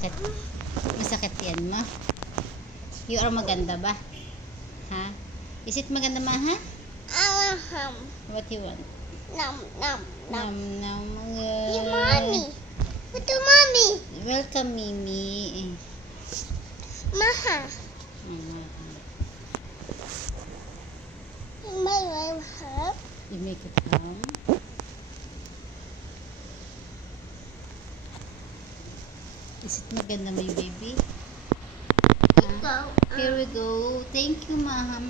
Masakit. Masakit yan mo. You are maganda ba? Ha? Is it maganda ma ha? What you want? Nom, nom, nom. Nam. You mommy. What do mommy? Welcome, Mimi. Maha. You may well help. You make it come. Is it maganda my baby? Go. Here we go. Thank you, Maham.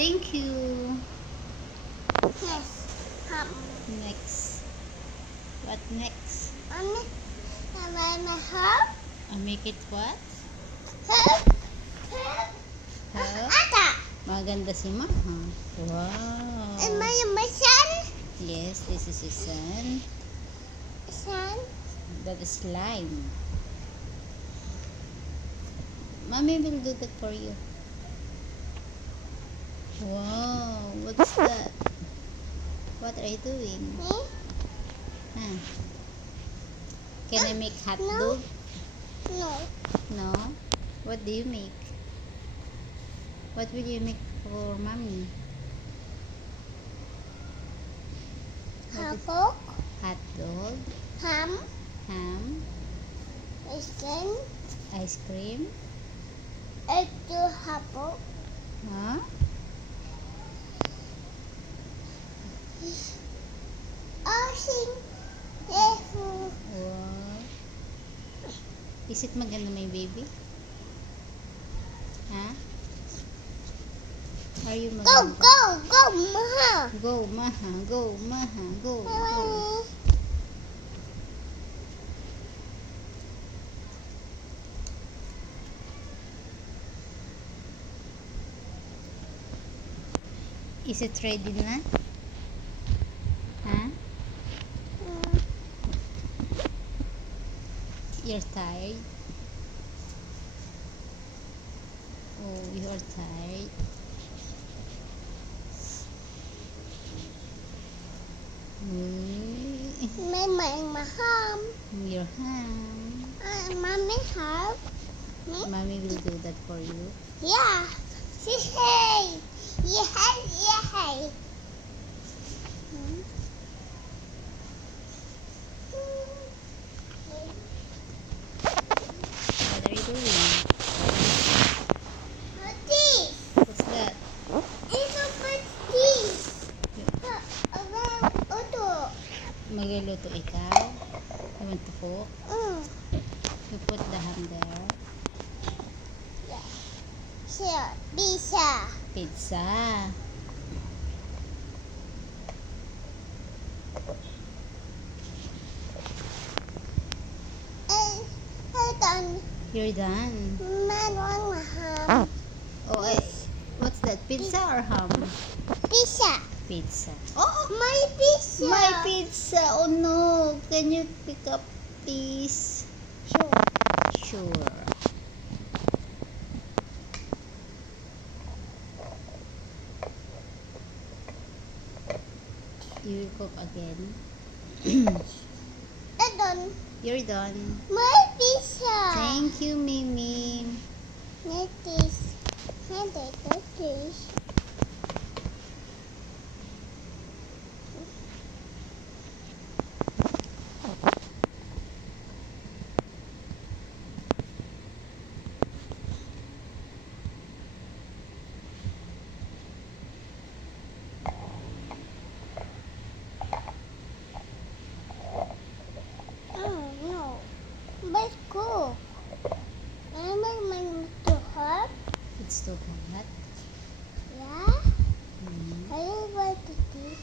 Thank you. Yes. Next. What next? Mommy. Am I my help? I make it what? Help. Help. Help? Ata. Maganda si Maham. Wow. Am I my son? Yes, this is your son. Son? That is slime. Mommy will do that for you. Wow, what's that? What are you doing? Me? Huh? Can I make hot No. dog? No. No? What do you make? What will you make for mommy? Hapok. Hot dog? Ham. Ham? Chicken. Ice cream? Egg to hapok. Huh? Ocean. Yes. Wow. Is it maganda my baby? Huh? Are you Go, maganda? go, go, Maha. Go, Maha. Go, Maha. Go, go. Mommy. Is it ready na? Huh? You're tired? Oh, you're tired. My Maham. Your hand. Mommy help me. Mommy will do that for you. Yeah. Say hey. Yeah, yeah. What are you doing? This. What's that? It's a this. Auto. Magluluto ikaw? You want to cook? You put the ham there. Sure. Pizza. Pizza. Done. You're done. Man, one Maham. Oh, what's that? Pizza or ham? Pizza. Pizza. Oh, my pizza. My pizza! Oh no! Can you pick up please? Sure. Sure. You will cook again. Done. You're done. My pizza. Thank you, Mimi. Need this. Need this. Oh no. But cool. I'm to help. It's too hot. Yeah. Mm. I want to this.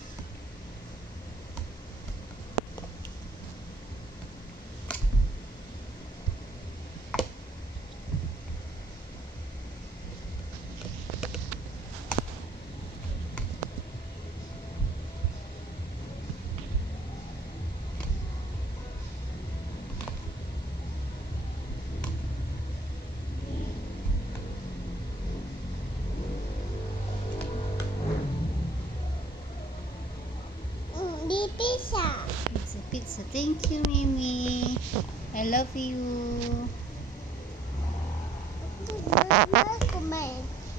The pizza. It's a pizza. Thank you, Mimi. I love you. Mama, kumain.